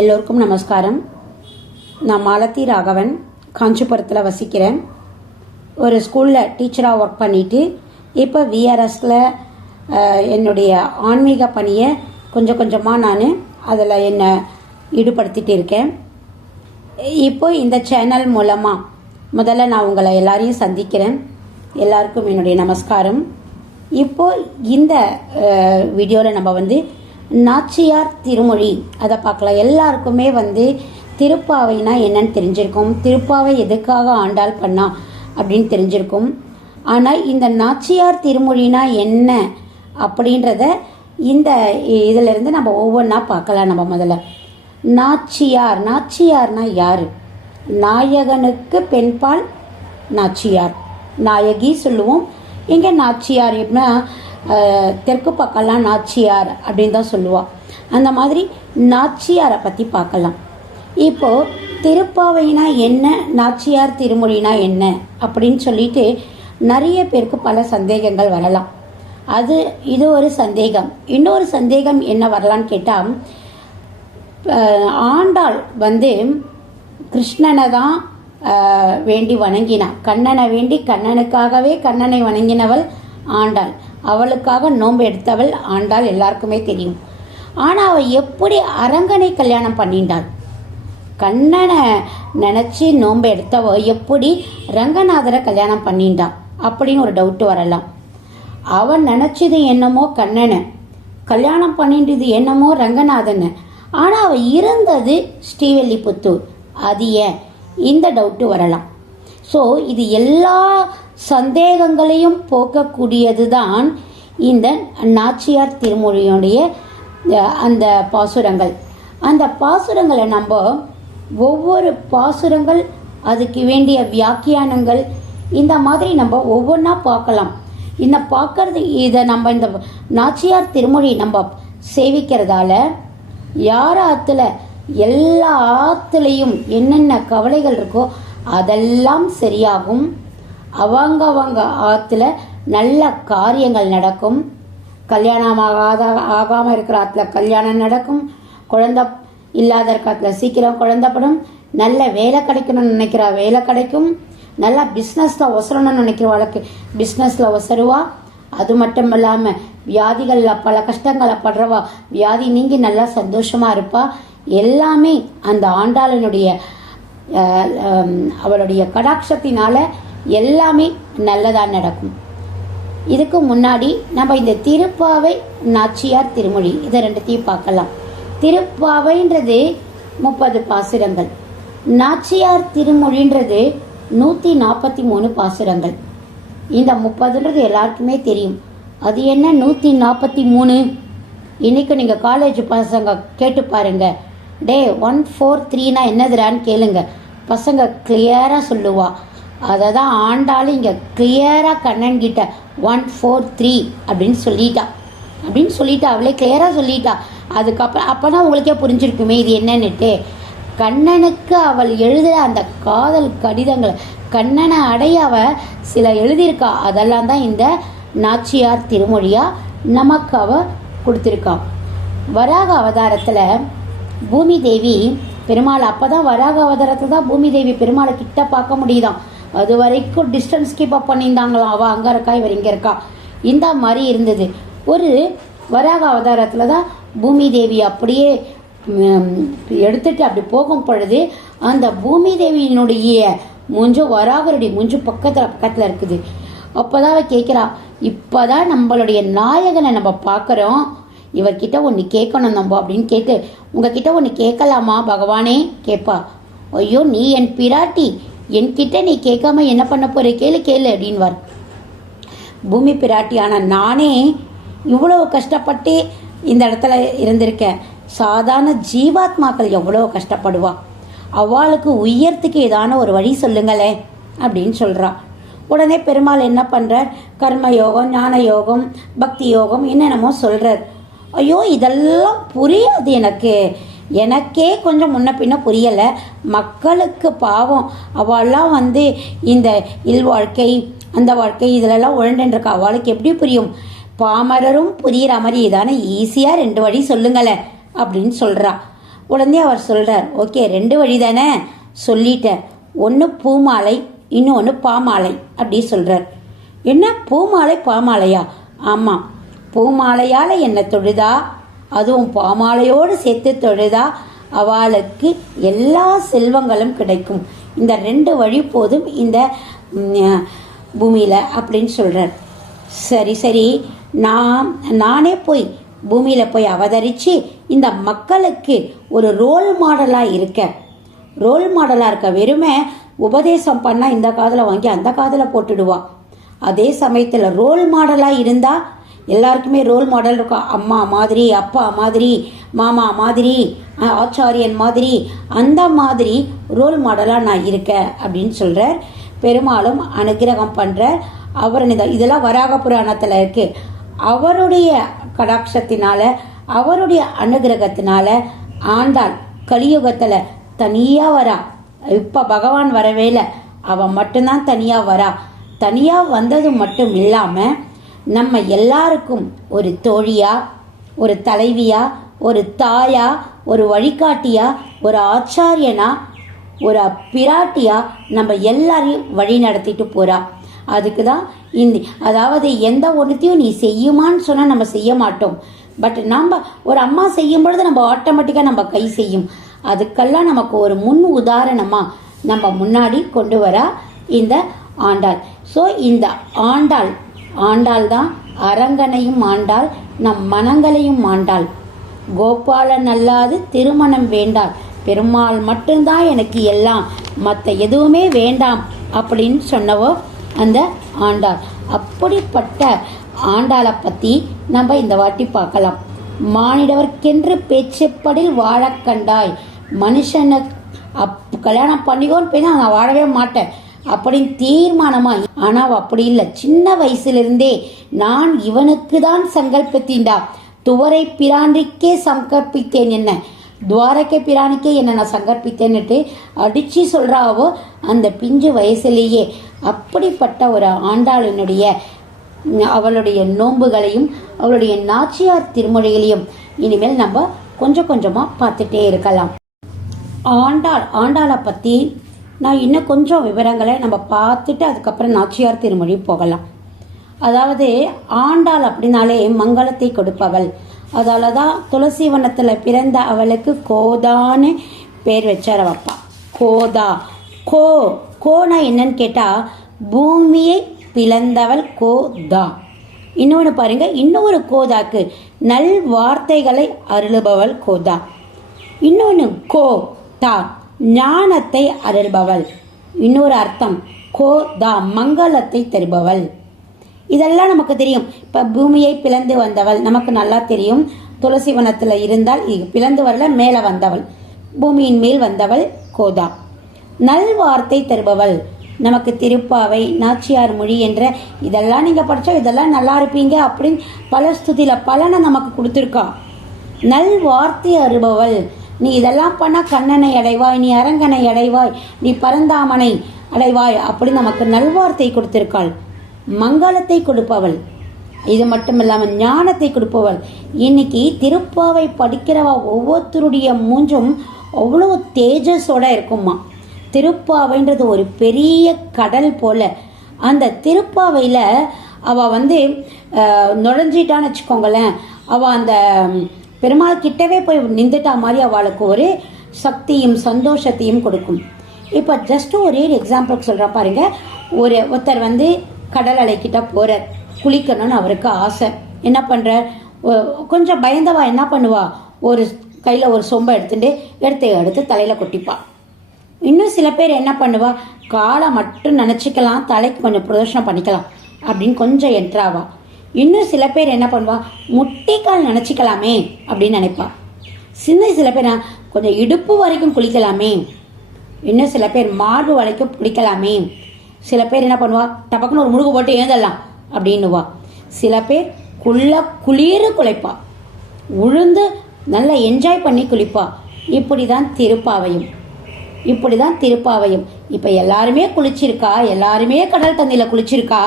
எல்லோருக்கும் நமஸ்காரம். நான் மாலதி ராகவன் காஞ்சிபுரத்தில் வசிக்கிறேன். ஒரு ஸ்கூலில் டீச்சராக ஒர்க் பண்ணிவிட்டு இப்போ விஆர்எஸில் என்னுடைய ஆன்மீக பணியை கொஞ்சம் கொஞ்சமாக நான் அதில் என்னை ஈடுபடுத்திட்டு இருக்கேன். இப்போ இந்த சேனல் மூலமாக முதல்ல நான் உங்களை எல்லாரையும் சந்திக்கிறேன். எல்லாருக்கும் என்னுடைய நமஸ்காரம். இப்போது இந்த வீடியோவில் நம்ம வந்து நாச்சியார் திருமொழி. அதை பார்க்கலாம் எல்லாருக்குமே வந்து திருப்பாவைனா என்னன்னு தெரிஞ்சிருக்கும். திருப்பாவை எதுக்காக ஆண்டாள் பண்ணா அப்படின்னு தெரிஞ்சிருக்கும். ஆனால் இந்த நாச்சியார் திருமொழினா என்ன அப்படின்றத இந்த இதிலிருந்து நம்ம ஒவ்வொன்றா பார்க்கலாம் நம்ம முதல்ல. நாச்சியார். நாச்சியார்னா யார்? நாயகனுக்கு பெண்பால் நாச்சியார். நாயகி சொல்லுவோம். இங்கே நாச்சியார் எப்படின்னா தெற்கு பக்கம்லாம் நாச்சியார் அப்படின்னு தான் சொல்லுவாள் அந்த மாதிரி நாச்சியாரை பற்றி பார்க்கலாம். இப்போது திருப்பாவைனா என்ன நாச்சியார் திருமொழினா என்ன அப்படின்னு சொல்லிட்டு நிறைய பேருக்கு பல சந்தேகங்கள் வரலாம். அது இது ஒரு சந்தேகம். இன்னொரு சந்தேகம் என்ன வரலான்னு கேட்டால் ஆண்டாள் வந்து கிருஷ்ணனை தான் வேண்டி வணங்கினான். கண்ணனை வேண்டி கண்ணனுக்காகவே கண்ணனை வணங்கினவள் ஆண்டாள். அவளுக்காக நோன்பு எடுத்தவள் ஆண்டாள் எல்லாருக்குமே தெரியும். ஆனால் அவள் எப்படி அரங்கனை கல்யாணம் பண்ணிண்டாள்? கண்ணனை நினச்சி நோன்பு எடுத்தவ எப்படி ரங்கநாதரை கல்யாணம் பண்ணிட்டான் அப்படின்னு ஒரு டவுட் வரலாம். அவன் நினச்சது என்னமோ கண்ணனை. கல்யாணம் பண்ணின்றது என்னமோ ரங்கநாதனை. ஆனால் அவள் இருந்தது ஸ்ரீவெல்லிபுத்தூர். அது ஏன்? இந்த டவுட்டு வரலாம். ஸோ இது எல்லா சந்தேகங்களையும் போக்கக்கூடியது தான் இந்த நாச்சியார் திருமொழியுடைய அந்த பாசுரங்கள். அந்த பாசுரங்களை நம்ம ஒவ்வொரு பாசுரங்கள் அதுக்கு வேண்டிய வியாக்கியானங்கள் இந்த மாதிரி நம்ம ஒவ்வொன்றா பார்க்கலாம். இந்த பார்க்கறது இதை நம்ம இந்த நாச்சியார் திருமொழி நம்ம சேவிக்கிறதால யார் ஆற்றுல எல்லா ஆற்றுலையும் என்னென்ன கவலைகள் இருக்கோ அதெல்லாம் சரியாகும். அவங்க அவங்க ஆற்றுல நல்ல காரியங்கள் நடக்கும். கல்யாணம் ஆகாத ஆகாமல் இருக்கிற ஆற்றுல கல்யாணம் நடக்கும். குழந்த இல்லாத இருக்க ஆற்றுல சீக்கிரம் குழந்தப்படும் நல்ல வேலை கிடைக்கணும்னு நினைக்கிறா வேலை கிடைக்கும். நல்லா பிஸ்னஸில் ஒசரணும்னு நினைக்கிறவளுக்கு பிஸ்னஸில் ஒசருவா. அது மட்டும் இல்லாமல் வியாதிகளில் பல கஷ்டங்களை படுறவா. வியாதி நீங்கி நல்லா சந்தோஷமாக இருப்பா. எல்லாமே அந்த ஆண்டாளனுடைய அவளுடைய கடாட்சத்தினால எல்லாமே நல்லதாக நடக்கும். இதுக்கு முன்னாடி நம்ம இந்த திருப்பாவை நாச்சியார் திருமொழி இதை ரெண்டுத்தையும் பார்க்கலாம். திருப்பாவைன்றது முப்பது பாசுரங்கள். நாச்சியார் திருமொழின்றது நூற்றி நாற்பத்தி மூணு பாசுரங்கள். இந்த முப்பதுன்றது எல்லாருக்குமே தெரியும். அது என்ன நூற்றி நாற்பத்தி மூணு? இன்றைக்கி நீங்கள் காலேஜ் பசங்க கேட்டு பாருங்கள் டே ஒன் ஃபோர் த்ரீனா என்னதுடான்னு கேளுங்க. பசங்க கிளியராக சொல்லுவா. அதை தான் ஆண்டாலும் இங்கே கிளியராக கண்ணன் கிட்ட ஒன் ஃபோர் த்ரீ அப்படின்னு சொல்லிட்டா. அப்படின்னு சொல்லிட்டா அவளே கிளியராக சொல்லிட்டா. அதுக்கப்புறம் அப்போ தான் உங்களுக்கே புரிஞ்சிருக்குமே இது என்னன்னுட்டு. கண்ணனுக்கு அவள் எழுதுகிற அந்த காதல் கடிதங்களை கண்ணனை அடைய அவள் சில எழுதியிருக்கா. அதெல்லாம் தான் இந்த நாச்சியார் திருமொழியாக நமக்கு அவள் கொடுத்துருக்கான் வராக அவதாரத்தில் பூமி தேவி பெருமாள் அப்போ தான் வராக அவதாரத்தில் தான் பூமி தேவி பெருமாளை கிட்ட பார்க்க முடியுதான் அது வரைக்கும் டிஸ்டன்ஸ் கீப் அப் பண்ணியிருந்தாங்களாம் அவள் அங்கே இருக்கா இவர் இங்கே இருக்கா? இந்த மாதிரி இருந்தது. ஒரு வராக அவதாரத்தில் தான் பூமி தேவி அப்படியே எடுத்துட்டு அப்படி போகும் பொழுது அந்த பூமி தேவியினுடைய மூஞ்சு வராகருடைய மூஞ்சு பக்கத்தில் பக்கத்தில் இருக்குது. அப்போதான் அவள் கேட்குறா இப்போதான் நம்மளுடைய நாயகனை நம்ம பார்க்குறோம். இவர்கிட்ட ஒன்று கேட்கணும் நம்ம அப்படின்னு கேட்டு உங்ககிட்ட ஒன்று கேட்கலாமா பகவானே? கேட்பா ஐயோ நீ என் பிராட்டி. என்கிட்ட நீ கேட்காம என்ன பண்ண போகிற கேளு கேளு அப்படின்வார். பூமி பிராட்டியான நானே இவ்வளோ கஷ்டப்பட்டு இந்த இடத்துல இருந்திருக்கேன். சாதாரண ஜீவாத்மாக்கள் எவ்வளோ கஷ்டப்படுவா? அவளுக்கு உயர்த்துக்கு ஏதான ஒரு வழி சொல்லுங்களேன் அப்படின்னு சொல்கிறா உடனே பெருமாள் என்ன பண்ணுறார் கர்ம யோகம் ஞான யோகம் பக்தி யோகம் என்னென்னமோ சொல்கிறார் ஐயோ இதெல்லாம் புரியாது எனக்கு. எனக்கே கொஞ்சம் முன்ன பின்ன புரியலை. மக்களுக்கு பாவம். அவள்லாம் வந்து இந்த இல்வாழ்க்கை அந்த வாழ்க்கை இதிலெல்லாம் உழண்டுருக்கா அவளுக்கு எப்படி புரியும்? பாமரரும் புரிகிற மாதிரி இதானே? ஈஸியாக ரெண்டு வழி சொல்லுங்களேன் அப்படின்னு சொல்கிறா உடனே அவர் சொல்கிறார் ஓகே ரெண்டு வழி தானே? சொல்லிட்டேன். ஒன்று பூமாலை இன்னொன்று பாமாலை அப்படி சொல்கிறார் என்ன? பூமாலை பாமாலையா? ஆமாம் பூமாலையால் என்னை தொழுதா? அதுவும் பாமாலையோடு சேர்த்து தொழுதா அவளுக்கு எல்லா செல்வங்களும் கிடைக்கும். இந்த ரெண்டு வழி போதும் இந்த பூமியில் அப்படின்னு சொல்கிறார் சரி சரி. நான் நானே போய் பூமியில் போய் அவதரித்து இந்த மக்களுக்கு ஒரு ரோல் மாடலாக இருக்கேன் ரோல் மாடலாக இருக்க. வெறுமே உபதேசம் பண்ணால் இந்த காதில் வாங்கி அந்த காதில் போட்டுடுவான் அதே சமயத்தில் ரோல் மாடலாக இருந்தால் எல்லாருக்குமே ரோல் மாடல் இருக்கும் அம்மா மாதிரி அப்பா மாதிரி மாமா மாதிரி ஆச்சாரியன் மாதிரி அந்த மாதிரி ரோல் மாடலாக நான் இருக்கேன் அப்படின்னு சொல்கிறார் பெருமாளும் அனுகிரகம் பண்ணுறார் அவர் இதெல்லாம் வராக புராணத்தில் இருக்குது அவருடைய கடாட்சத்தினால அவருடைய அனுகிரகத்தினால ஆண்டாள் கலியுகத்தில் தனியாக வரா. இப்போ பகவான் வரவேல அவன் மட்டும்தான் தனியாக வரா. தனியாக வந்தது மட்டும் இல்லாமல் நம்ம எல்லாருக்கும் ஒரு தோழியா ஒரு தலைவியா ஒரு தாயா ஒரு வழிகாட்டியா ஒரு ஆச்சாரியனா ஒரு பிராட்டியா நம்ம எல்லாரையும் வழி நடத்திட்டு போறா. அதுக்கு தான் இந்த அதாவது எந்த ஒன்றுத்தையும் நீ செய்யுமான்னு சொன்னால் நம்ம செய்ய மாட்டோம். பட் நம்ம ஒரு அம்மா செய்யும் பொழுது நம்ம ஆட்டோமேட்டிக்காக நம்ம கை செய்யும். அதுக்கெல்லாம் நமக்கு ஒரு முன் உதாரணமாக நம்ம முன்னாடி கொண்டு வர இந்த ஆண்டாள். ஸோ இந்த ஆண்டாள் ஆண்டாள்தான் அரங்கனையும் ஆண்டாள் நம் மனங்களையும் ஆண்டாள். கோபாலன் அல்லாது திருமணம் வேண்டாள் பெருமாள் மட்டும்தான் எனக்கு எல்லாம் மற்ற எதுவுமே வேண்டாம் அப்படின்னு சொன்னவோ அந்த ஆண்டாள். அப்படிப்பட்ட ஆண்டாளை பற்றி நம்ம இந்த வாட்டி பார்க்கலாம். மானிடவர்க்கென்று பேச்சப்படில் வாழக்கண்டாய் மனுஷனை அப் கல்யாணம் பண்ணிக்கோன்னு போய் நான் வாழவே மாட்டேன். அப்படின்னு தீர்மானமா ஆனா அப்படி இல்லை சின்ன வயசுலேருந்தே நான் இவனுக்கு தான் சங்கல்பத்தின்டா துவரை பிராண்டிக்கே சங்கற்பித்தேன் என்ன? துவாரகை பிராணிக்கே என்ன நான் சங்கற்பித்தேன்னுட்டு அடிச்சு சொல்றாவோ அந்த பிஞ்சு வயசுலேயே. அப்படிப்பட்ட ஒரு ஆண்டாளினுடைய அவளுடைய நோன்புகளையும் அவளுடைய நாச்சியார் திருமொழிகளையும் இனிமேல் நம்ம கொஞ்சம் கொஞ்சமாக பார்த்துட்டே இருக்கலாம். ஆண்டாள் ஆண்டாளை பற்றி நான் இன்னும் கொஞ்சம் விவரங்களை நம்ம பார்த்துட்டு அதுக்கப்புறம் நாச்சியார் திருமொழி போகலாம். அதாவது ஆண்டாள் அப்படின்னாலே மங்களத்தை கொடுப்பவள். அதால தான் துளசி வனத்தில் பிறந்த அவளுக்கு கோதான்னு பேர் வச்சார் அப்பா. கோதா. கோ கோனா என்னன்னு கேட்டால் பூமியை பிளந்தவள் கோதா. இன்னொன்று பாருங்கள் இன்னொரு கோதாக்கு நல் வார்த்தைகளை அருளுபவள் கோதா. இன்னொன்று கோ தா. ஞானத்தை அருள்பவள். இன்னொரு அர்த்தம் கோ தா மங்களத்தை தருபவள். இதெல்லாம் நமக்கு தெரியும். இப்போ பூமியை பிளந்து வந்தவள் நமக்கு நல்லா தெரியும். துளசி வனத்தில் இருந்தால் பிளந்து வரல மேலே வந்தவள். பூமியின் மேல் வந்தவள் கோதா நல்வார்த்தை தருபவள். நமக்கு திருப்பாவை நாச்சியார் மொழி என்ற இதெல்லாம் நீங்கள் படித்தா இதெல்லாம் நல்லா இருப்பீங்க அப்படின்னு பல ஸ்துதியில் பலனை நமக்கு கொடுத்துருக்கா. நல் வார்த்தை அருபவள். நீ இதெல்லாம் பண்ணால் கண்ணனை அடைவாய் நீ அரங்கனை அடைவாய் நீ பரந்தாமனை அடைவாய் அப்படின்னு நமக்கு நல்வார்த்தை கொடுத்திருக்காள். மங்களத்தை கொடுப்பவள். இது மட்டும் இல்லாமல் ஞானத்தை கொடுப்பவள். இன்னைக்கு திருப்பாவை படிக்கிறவ ஒவ்வொருத்தருடைய மூஞ்சும் அவ்வளோ தேஜஸோட இருக்குமா திருப்பாவைன்றது ஒரு பெரிய கடல் போல. அந்த திருப்பாவையில் அவள் வந்து நுழைஞ்சிட்டான்னு வச்சுக்கோங்களேன். அவள் அந்த பெருமாள் கிட்டவே போய் நின்றுட்டா மாதிரி அவளுக்கு ஒரு சக்தியும் சந்தோஷத்தையும் கொடுக்கும். இப்போ ஜஸ்ட் ஒரே எக்ஸாம்பிளுக்கு சொல்கிற பாருங்க. ஒரு ஒருத்தர் வந்து கடல் அலைக்கிட்ட போகிறார் குளிக்கணும்னு அவருக்கு ஆசை. என்ன பண்ணுறார் கொஞ்சம் பயந்தவா என்ன பண்ணுவா? ஒரு கையில் ஒரு சொம்பை எடுத்துட்டு எடுத்து எடுத்து தலையில் கொட்டிப்பா. இன்னும் சில பேர் என்ன பண்ணுவா? காலை மட்டும் நினச்சிக்கலாம் தலைக்கு கொஞ்சம் பிரதர்ஷனம் பண்ணிக்கலாம் அப்படின்னு கொஞ்சம் என்ட்ராவா இன்னும் சில பேர் என்ன பண்ணுவாள் முட்டைக்கால் நினச்சிக்கலாமே அப்படின்னு நினைப்பா. சின்ன சில பேர் நான் கொஞ்சம் இடுப்பு வரைக்கும் குளிக்கலாமே. இன்னும் சில பேர் மார்பு வரைக்கும் குளிக்கலாமே. சில பேர் என்ன பண்ணுவா? டபக்குன்னு ஒரு முழுகு போட்டு ஏந்தலாம் அப்படின்னுவா. சில பேர் குள்ள குளிர குலைப்பா. உழுந்து நல்லா என்ஜாய் பண்ணி குளிப்பா. இப்படி தான் திருப்பாவையும். இப்படி தான் திருப்பாவையும். இப்போ எல்லாருமே குளிச்சிருக்கா? எல்லாருமே கடல் தண்ணியில் குளிச்சிருக்கா?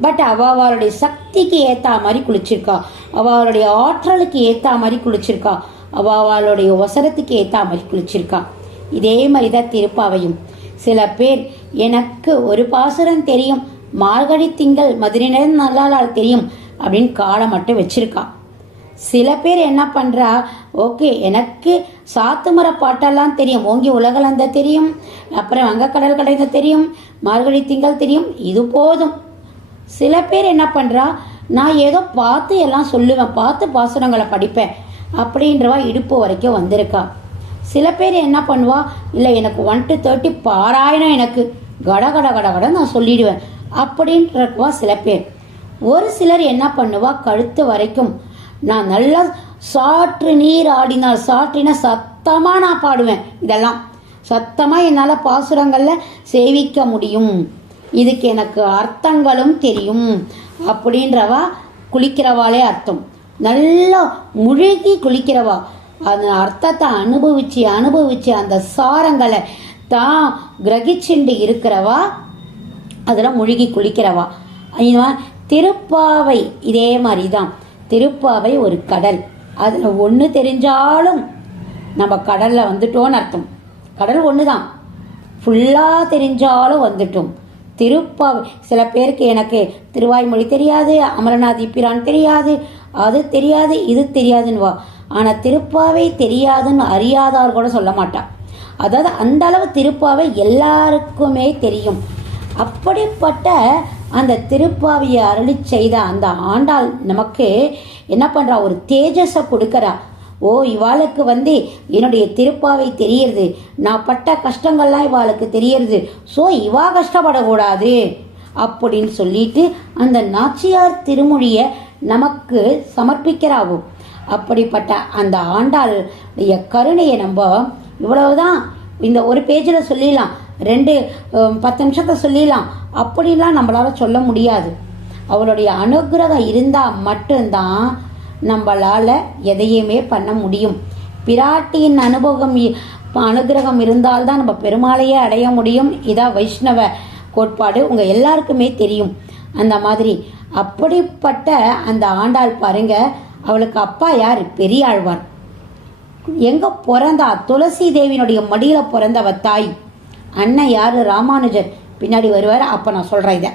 பட் அவ அவளுடைய சக்திக்கு ஏற்ற மாதிரி குளிச்சிருக்கா. அவ அவளுடைய ஆற்றலுக்கு ஏற்ற மாதிரி குளிச்சிருக்கா. அவ அவளுடைய ஒசரத்துக்கு ஏற்ற மாதிரி குளிச்சிருக்கா. இதே மாதிரி தான் திருப்பாவையும். சில பேர் எனக்கு ஒரு பாசுரம் தெரியும். மார்கழி திங்கள் மதுரை நல்லாளால் தெரியும். அப்படின்னு காலை மட்டும் வச்சிருக்கா. சில பேர் என்ன பண்ணுறா ஓகே எனக்கு சாத்துமர பாட்டெல்லாம் தெரியும். ஓங்கி உலகளந்த தெரியும். அப்புறம் வங்கக்கடல் கடைந்த தெரியும். மார்கழி திங்கள் தெரியும். இது போதும். சில பேர் என்ன பண்ணுறா நான் ஏதோ பார்த்து எல்லாம் சொல்லுவேன் பார்த்து பாசுரங்களை படிப்பேன் அப்படின்றவா இடுப்பு வரைக்கும் வந்திருக்கா. சில பேர் என்ன பண்ணுவா? இல்லை எனக்கு ஒன் டு தேர்ட்டி பாராயணம் எனக்கு. கட கட கட கட நான் சொல்லிடுவேன் அப்படின்றக்குவா சில பேர். ஒரு சிலர் என்ன பண்ணுவா? கழுத்து வரைக்கும். நான் நல்லா சாற்று நீர் ஆடினால் சாற்றின சத்தமாக நான் பாடுவேன். இதெல்லாம். சத்தமாக என்னால் பாசுரங்களில் சேவிக்க முடியும். இதுக்கு எனக்கு அர்த்தங்களும் தெரியும். அப்படின்றவா குளிக்கிறவாளே அர்த்தம். நல்லா முழுகி குளிக்கிறவா. அந்த அர்த்தத்தை அனுபவிச்சு அனுபவிச்சு அந்த சாரங்களை தான் கிரகிச்சுண்டு இருக்கிறவா. அதில் முழுகி குளிக்கிறவா. திருப்பாவை இதே மாதிரி தான் திருப்பாவை ஒரு கடல். அதில் ஒன்று தெரிஞ்சாலும் நம்ம கடலில் வந்துட்டோன்னு அர்த்தம். கடல் ஒன்று தான் ஃபுல்லாக தெரிஞ்சாலும் வந்துட்டோம். திருப்பாவை சில பேருக்கு எனக்கு திருவாய்மொழி தெரியாது அமரநாத் இப்பிரான் தெரியாது. அது தெரியாது இது தெரியாதுன்னு வா ஆனால் திருப்பாவை தெரியாதுன்னு அறியாதார் கூட சொல்ல மாட்டான் அதாவது அந்த அளவு திருப்பாவை எல்லாருக்குமே தெரியும். அப்படிப்பட்ட அந்த திருப்பாவியை அருளி செய்த அந்த ஆண்டாள் நமக்கு என்ன பண்ணுறா ஒரு தேஜஸை கொடுக்குறா. ஓ இவாளுக்கு வந்து என்னுடைய திருப்பாவை தெரியறது. நான் பட்ட கஷ்டங்கள்லாம் இவாளுக்கு தெரியறது. ஸோ இவா கஷ்டப்படக்கூடாது. அப்படின்னு சொல்லிட்டு அந்த நாச்சியார் திருமொழியை நமக்கு சமர்ப்பிக்கிறாவோ அப்படிப்பட்ட அந்த ஆண்டாளுடைய கருணையை நம்ம இவ்வளவுதான் இந்த ஒரு பேஜில் சொல்லிடலாம். ரெண்டு பத்து நிமிஷத்தை சொல்லிடலாம். அப்படின்லாம் நம்மளால் சொல்ல முடியாது. அவளுடைய அனுகிரகம் இருந்தால் மட்டும்தான் நம்மளால் எதையுமே பண்ண முடியும். பிராட்டியின் அனுபவம் இ- அனுகிரகம் இருந்தால்தான் நம்ம பெருமாளையே அடைய முடியும். இதான் வைஷ்ணவ கோட்பாடு உங்கள் எல்லாருக்குமே தெரியும். அந்த மாதிரி அப்படிப்பட்ட அந்த ஆண்டாள் பாருங்க அவளுக்கு அப்பா யார்? பெரியாழ்வார். எங்கே பிறந்தா? துளசி தேவியினுடைய மடியில் பிறந்தவ தாய். அண்ணன் யார்? ராமானுஜர். பின்னாடி வருவார். அப்போ நான் சொல்கிறேன் இதை.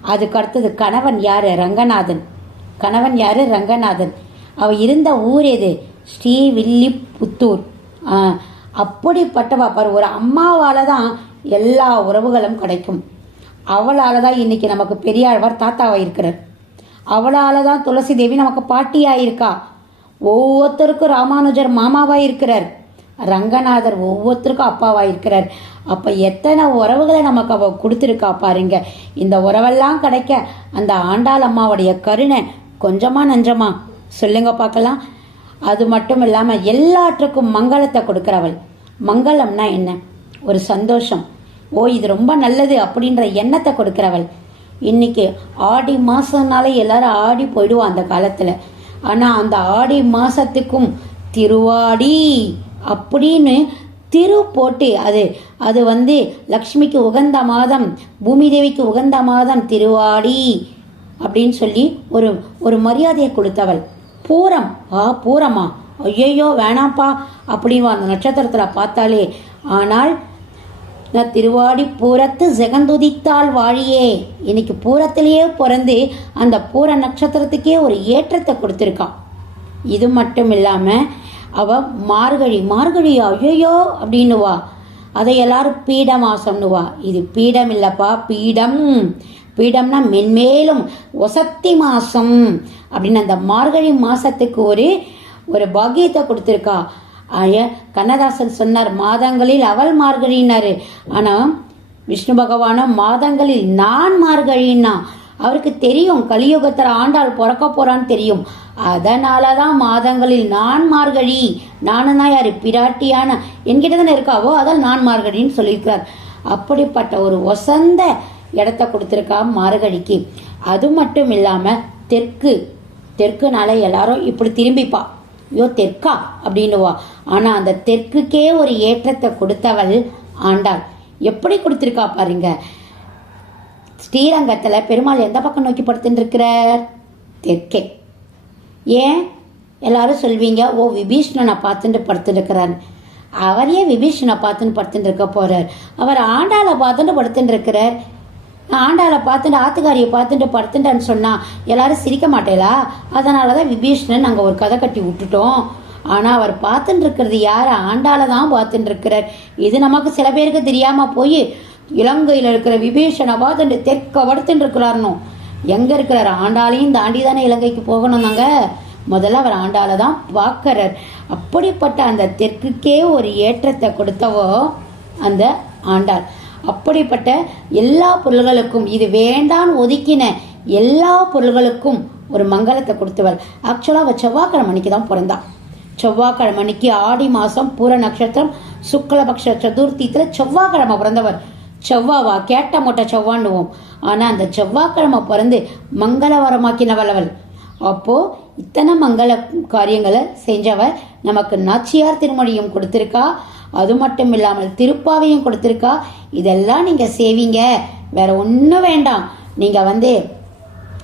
அதுக்கு அடுத்தது கணவன் யார்? ரங்கநாதன். கணவன் யாரு? ரங்கநாதன். அவ இருந்த ஊர் எது? ஸ்ரீவில்லிபுத்தூர். ஆ, அப்படிப்பட்டவா பாரு ஒரு அம்மாவால் தான் எல்லா உறவுகளும் கிடைக்கும். அவளால் தான் இன்றைக்கி நமக்கு பெரியாழ்வார் தாத்தாவாக இருக்கிறார். அவளால் தான் துளசி தேவி நமக்கு பாட்டியாக இருக்கா? ஒவ்வொருத்தருக்கும் ராமானுஜர் மாமாவாக இருக்கிறார். ரங்கநாதர் ஒவ்வொருத்தருக்கும் அப்பாவாக இருக்கிறார். அப்போ எத்தனை உறவுகளை நமக்கு அவ கொடுத்துருக்கா பாருங்க. இந்த உறவெல்லாம் கிடைக்க அந்த ஆண்டாள் அம்மாவுடைய கருணை கொஞ்சமா நஞ்சமா? சொல்லுங்க பார்க்கலாம். அது மட்டும் இல்லாமல் எல்லாற்றுக்கும் மங்களத்தை கொடுக்குறவள். மங்களம்னா என்ன? ஒரு சந்தோஷம். ஓ இது ரொம்ப நல்லது அப்படின்ற எண்ணத்தை கொடுக்குறவள். இன்னைக்கு ஆடி மாசம்னாலே எல்லாரும் ஆடி போயிடுவோம் அந்த காலத்தில். ஆனால் அந்த ஆடி மாதத்துக்கும் திருவாடி அப்படின்னு திரு போட்டு அது அது வந்து லக்ஷ்மிக்கு உகந்த மாதம் பூமி தேவிக்கு உகந்த மாதம் திருவாடி. அப்படின்னு சொல்லி ஒரு ஒரு மரியாதையை கொடுத்தவள். பூரம். ஆ பூரமா. ஐயையோ வேணாம்ப்பா. அப்படின்னு அந்த நட்சத்திரத்தில் பார்த்தாலே. ஆனால் நான் திருவாடி பூரத்து ஜெகந்துதித்தால் வாழியே. இன்னைக்கு பூரத்திலேயே பிறந்து அந்த பூர நட்சத்திரத்துக்கே ஒரு ஏற்றத்தை கொடுத்துருக்கான் இது மட்டும் இல்லாமல் அவ மார்கழி மார்கழி ஐயோ அப்படின்னுவா. அதை எல்லாரும் பீடமாசம்னுவா. இது பீடம் இல்லைப்பா பீடம். பீடம்னா மென்மேலும் ஒசத்தி மாசம் அப்படின்னு அந்த மார்கழி மாசத்துக்கு ஒரு ஒரு பாக்கியத்தை கொடுத்துருக்கா. ஆய கண்ணதாசன் சொன்னார் மாதங்களில் அவள் மார்கழினாரு. ஆனா விஷ்ணு பகவானும் மாதங்களில் நான் மார்கழின்னா அவருக்கு தெரியும் கலியுகத்தில் ஆண்டாள் பிறக்க போறான்னு தெரியும். அதனாலதான் மாதங்களில் நான் மார்கழி நானும் தான் யாரு பிராட்டியான? என்கிட்ட தானே இருக்காவோ அதான் நான் மார்கழின்னு சொல்லியிருக்கிறார். அப்படிப்பட்ட ஒரு ஒசந்த இடத்த கொடுத்துருக்கா மார்கழிக்கு. அது மட்டும் இல்லாமல் தெற்கு தெற்குனால எல்லாரும் இப்படி திரும்பிப்பா. ஐயோ தெற்கா? அப்படின்னுவா. ஆனால் அந்த தெற்குக்கே ஒரு ஏற்றத்தை கொடுத்தவள் ஆண்டாள். எப்படி கொடுத்துருக்கா பாருங்க. ஸ்ரீரங்கத்தில் பெருமாள் எந்த பக்கம் நோக்கி படுத்துட்டுருக்கிறார் தெற்கே. ஏன்? எல்லாரும் சொல்வீங்க ஓ விபீஷ்ணனை பார்த்துட்டு படுத்துட்டுருக்கிறார் அவர் ஏன் விபீஷனை பார்த்துன்னு படுத்துட்டு இருக்க போகிறார் அவர் ஆண்டாளை பார்த்துட்டு படுத்துட்டு இருக்கிறார் ஆண்டாளை பார்த்துட்டு ஆத்துக்காரியை பார்த்துட்டு படுத்துட்டேன்னு சொன்னால் எல்லாரும் சிரிக்க மாட்டேலா அதனால தான் விபீஷ்ணன் நாங்கள் ஒரு கதை கட்டி விட்டுட்டோம். ஆனால் அவர் பார்த்துட்டு இருக்கிறது யார்? ஆண்டாளை தான் பார்த்துட்டு இருக்கிறார் இது நமக்கு சில பேருக்கு தெரியாமல் போய் இலங்கையில் இருக்கிற விபீஷனை பார்த்துட்டு தெற்க படுத்துட்டு இருக்கிறாருனோ எங்கே இருக்கிறார்? ஆண்டாளையும் தாண்டி தானே இலங்கைக்கு போகணும் நாங்கள் முதல்ல அவர் ஆண்டாளை தான் பார்க்கறார். அப்படிப்பட்ட அந்த தெற்குக்கே ஒரு ஏற்றத்தை கொடுத்தவோ அந்த ஆண்டாள். அப்படிப்பட்ட எல்லா பொருள்களுக்கும் இது வேண்டான்னு ஒதுக்கின எல்லா பொருள்களுக்கும் ஒரு மங்களத்தை கொடுத்தவள் ஆக்சுவலாக அவள் செவ்வாய்க்கிழமை அன்னைக்கு தான் பிறந்தான் செவ்வாய்க்கிழமை அன்னைக்கு ஆடி மாதம் பூர நட்சத்திரம் சுக்லபக்ஷ சதுர்த்தியில் செவ்வாய்க்கிழமை பிறந்தவர். செவ்வாவா? கேட்ட மொட்டை செவ்வாண்டுவோம் ஆனால் அந்த செவ்வாய்க்கிழமை பிறந்து மங்களவரமாக்கினவள் அவள். அப்போது இத்தனை மங்கள காரியங்களை செஞ்சவர் நமக்கு நாச்சியார் திருமொழியும் கொடுத்துருக்கா. அது மட்டும் இல்லாமல் திருப்பாவையும் கொடுத்துருக்கா. இதெல்லாம் நீங்கள் செய்வீங்க. வேற ஒன்றும் வேண்டாம். நீங்கள் வந்து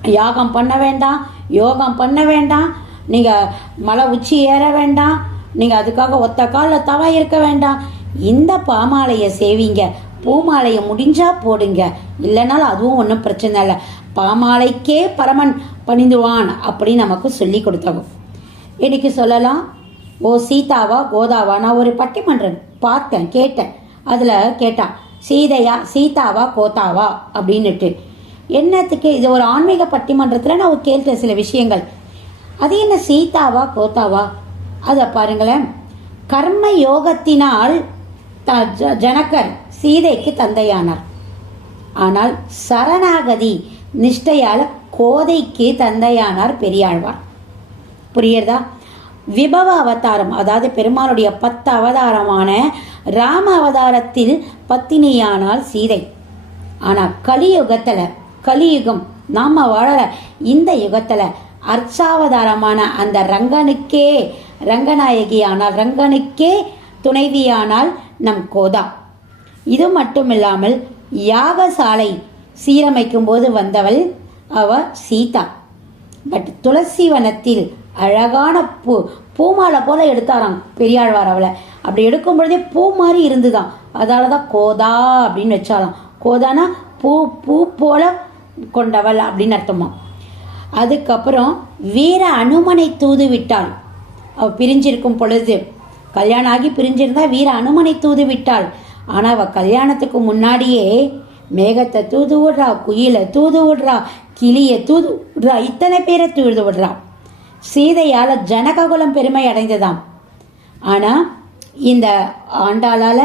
யாகம் பண்ண வேண்டாம் யோகம் பண்ண வேண்டாம் நீங்கள் மலை உச்சி ஏற வேண்டாம் நீங்கள் அதுக்காக ஒத்த காலில் தவா இருக்க வேண்டாம். இந்த பாமாலையை செய்வீங்க. பூமாலையை முடிஞ்சால் போடுங்க. இல்லைனாலும் அதுவும் ஒன்றும் பிரச்சனை இல்லை. பாமாலைக்கே பரமன் பணிந்துவான் அப்படின்னு நமக்கு சொல்லி கொடுத்தவங்க. இன்னைக்கு சொல்லலாம். ஓ சீதாவா? கோதாவா? நான் ஒரு பட்டிமன்றம் பார்த்தேன் கேட்டேன். அதில் கேட்டான் சீதையா? சீதாவா? கோதாவா அப்படின்னுட்டு. என்னத்துக்கு? இது ஒரு ஆன்மீக பட்டிமன்றத்தில் நான் கேட்டேன் சில விஷயங்கள். அது என்ன சீதாவா? கோத்தாவா? அதை பாருங்களேன். கர்ம யோகத்தினால் த ஜ- ஜனகர் சீதைக்கு தந்தையானார். ஆனால் சரணாகதி நிஷ்டையால் கோதைக்கு தந்தையானார் பெரியாழ்வார். புரியுறதா விபவ அவதாரம் அதாவது பெருமாளுடைய பத்து அவதாரமான ராம அவதாரத்தில் பத்தினியானால் சீதை. ஆனால் கலியுகத்தில் கலியுகம் நாம் வாழற இந்த யுகத்தில் அர்ச்சாவதாரமான அந்த ரங்கனுக்கே ரங்கநாயகி ஆனால் ரங்கனுக்கே துணைவியானால் நம் கோதா. இது மட்டும் இல்லாமல் யாகசாலை சீரமைக்கும் போது வந்தவள் அவ சீதா. பட் துளசி வனத்தில் அழகான பூ பூமாலை போல எடுத்தாராம் பெரியாழ்வார் அவளை. அப்படி எடுக்கும் பொழுதே பூ மாதிரி இருந்துதான் அதால தான் கோதா அப்படின்னு வச்சாலாம் கோதானா பூ பூ போல கொண்டவள் அப்படின்னு அர்த்தமா அதுக்கப்புறம் வீர அனுமனை தூது விட்டாள். அவள் பிரிஞ்சிருக்கும் பொழுது கல்யாணம் ஆகி பிரிஞ்சிருந்தா வீர அனுமனை தூது விட்டாள். ஆனால் அவள் கல்யாணத்துக்கு முன்னாடியே மேகத்தை தூது விடுறா குயிலை தூது விடுறா கிளியை தூது விடுறா இத்தனை பேரை தூது விடுறா. சீதையால் ஜனககுலம் பெருமை அடைந்ததாம். ஆனால் இந்த ஆண்டாளால்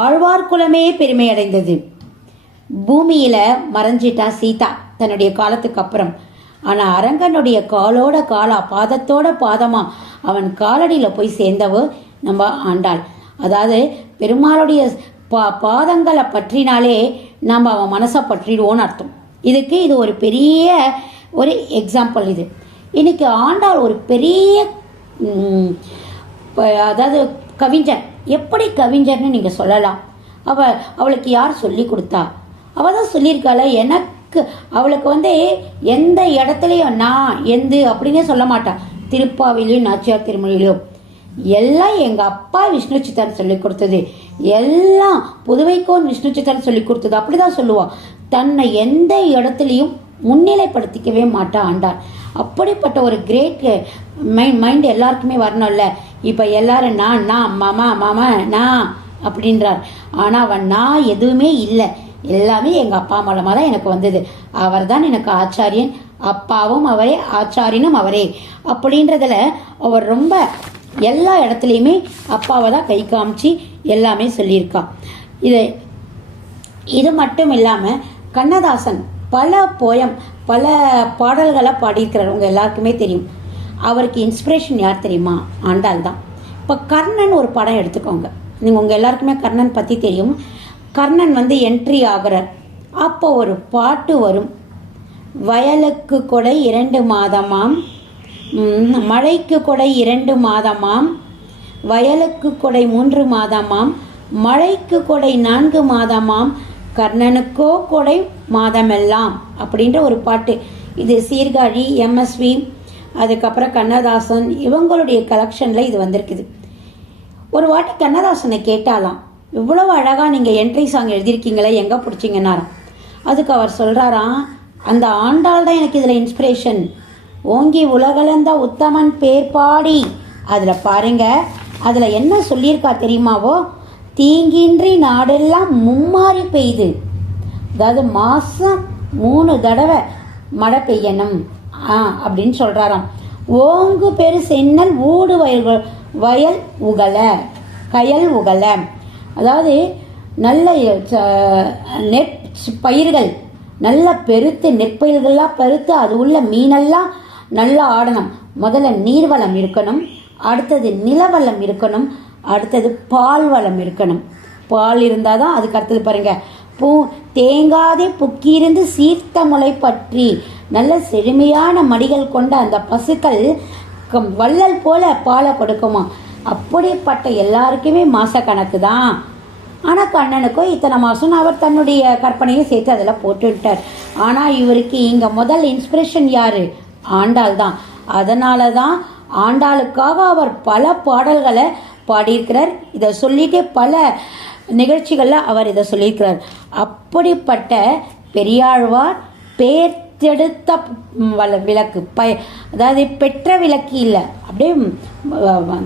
ஆழ்வார்குலமே பெருமை அடைந்தது. பூமியில் மறைஞ்சிட்டா சீதா தன்னுடைய காலத்துக்கு அப்புறம். ஆனால் அரங்கனுடைய காலோட காலா பாதத்தோட பாதமாக அவன் காலடியில் போய் சேர்ந்தவ நம்ம ஆண்டாள். அதாவது பெருமாளுடைய பா பாதங்களை பற்றினாலே நம்ம அவன் மனசை பற்றிடுவோன்னு அர்த்தம். இதுக்கு இது ஒரு பெரிய ஒரு எக்ஸாம்பிள் இது. இன்னைக்கு ஆண்டாள் ஒரு பெரிய அதாவது கவிஞர். எப்படி கவிஞர்னு நீங்கள் சொல்லலாம். அவள் அவளுக்கு யார் சொல்லி கொடுத்தா? அவள் தான் சொல்லியிருக்காள. எனக்கு அவளுக்கு வந்து எந்த இடத்துலையும் நான் எந்த அப்படின்னே சொல்ல மாட்டாள் திருப்பாவிலையும் நாச்சியார் திருமொழியிலையும் எல்லாம் எங்கள் அப்பா விஷ்ணு சித்தன் சொல்லி கொடுத்தது. எல்லாம் புதுவைக்கோன் விஷ்ணு சித்தன் சொல்லி கொடுத்தது. அப்படிதான் சொல்லுவாள் தன்னை எந்த இடத்துலையும் முன்னிலைப்படுத்திக்கவே மாட்டா ஆண்டாள். அப்படிப்பட்ட ஒரு கிரேட் மைண்ட் மைண்ட் எல்லாருக்குமே வரணும்ல. இப்போ எல்லாரும் நான் நான் மாமா மாமா நான் அப்படின்றார். ஆனால் அவன் நான் எதுவுமே இல்லை. எல்லாமே எங்கள் அப்பா மூலமாக தான் எனக்கு வந்தது. அவர் தான் எனக்கு ஆச்சாரியன். அப்பாவும் அவரே ஆச்சாரியனும் அவரே. அப்படின்றதில் அவர் ரொம்ப எல்லா இடத்துலையுமே அப்பாவை தான் கை காமிச்சு எல்லாமே சொல்லியிருக்கா. இது இது மட்டும் இல்லாமல் கண்ணதாசன் பல போயம் பல பாடல்களாக பாடியிருக்கிறார் உங்கள் எல்லாருக்குமே தெரியும். அவருக்கு இன்ஸ்பிரேஷன் யார் தெரியுமா? ஆண்டாள் தான். இப்போ கர்ணன் ஒரு படம் எடுத்துக்கோங்க. நீங்கள் உங்கள் எல்லாருக்குமே கர்ணன் பற்றி தெரியும். கர்ணன் வந்து என்ட்ரி ஆகிறார். அப்போ ஒரு பாட்டு வரும். வயலுக்கு கொடை இரண்டு மாதமாம். மழைக்கு கொடை இரண்டு மாதமாம். வயலுக்கு கொடை மூன்று மாதமாம். மழைக்கு கொடை நான்கு மாதமாம். கர்ணனுக்கோ கொடை மாதமெல்லாம் அப்படின்ற ஒரு பாட்டு. இது சீர்காழி எம்எஸ்வி அதுக்கப்புறம் கண்ணதாசன் இவங்களுடைய கலெக்ஷனில் இது வந்திருக்குது. ஒரு வாட்டி கண்ணதாசனை கேட்டாலாம் இவ்வளவு அழகாக நீங்கள் என்ட்ரி சாங் எழுதியிருக்கீங்களே எங்கே பிடிச்சிங்கன்னாராம். அதுக்கு அவர் சொல்கிறாராம் அந்த ஆண்டாள் தான் எனக்கு இதில் இன்ஸ்பிரேஷன் ஓங்கி உலகளந்த உத்தமன் பேர் பாடி. அதில் பாருங்க அதில் என்ன சொல்லியிருக்கா தெரியுமாவோ? தீங்கின்றி நாடெல்லாம் மும்மாறி பெய்யுது அதாவது மாதம் மூணு தடவை மழை பெய்யணும். ஆ அப்படின்னு சொல்கிறாராம் ஓங்கு பெரு சென்னல் ஊடு வயல் வயல் உகல கயல் உகல. அதாவது நல்ல நெற் பயிர்கள் நல்லா பெருத்து நெற்பயிர்கள்லாம் பெருத்து அது உள்ள மீனெல்லாம் நல்லா ஆடணும். முதல்ல நீர்வளம் இருக்கணும். அடுத்தது நிலவளம் இருக்கணும். அடுத்தது பால் வளம் இருக்கணும். பால் இருந்தால் தான் அதுக்கு அடுத்தது பாருங்கள் பூ தேங்காதே புக்கியிருந்து சீர்த்த முளை பற்றி நல்ல செழுமையான மடிகள் கொண்ட அந்த பசுக்கள் கம்- வள்ளல் போல பாலை கொடுக்குமா? அப்படிப்பட்ட எல்லாருக்குமே மாசக்கணக்கு தான். ஆனால் கண்ணனுக்கும் இத்தனை மாதம் அவர் தன்னுடைய கற்பனையை சேர்த்து அதில் போட்டு விட்டார். ஆனால் இவருக்கு இங்கே முதல் இன்ஸ்பிரேஷன் யார்? ஆண்டாள் தான். அதனால தான் ஆண்டாளுக்காக அவர் பல பாடல்களை பாடியிருக்கிறார். இதை சொல்லிட்டு பல நிகழ்ச்சிகளில் அவர் இதை சொல்லியிருக்கிறார். அப்படிப்பட்ட பெரியாழ்வார் பேர்த்தெடுத்த ம், வல- விளக்கு ப அதாவது பெற்ற விளக்கு இல்லை. அப்படியே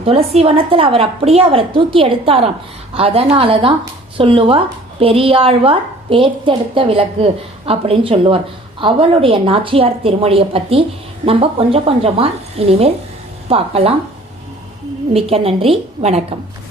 துளசி வனத்தில் அவர் அப்படியே அவரை தூக்கி எடுத்தாராம். அதனால தான் சொல்லுவா பெரியாழ்வார் பேர்த்தெடுத்த விளக்கு அப்படின்னு சொல்லுவார். அவளுடைய நாச்சியார் திருமொழியை பற்றி நம்ம கொஞ்சம் கொஞ்சமாக இனிமேல் பார்க்கலாம். மிக்க நன்றி வணக்கம்.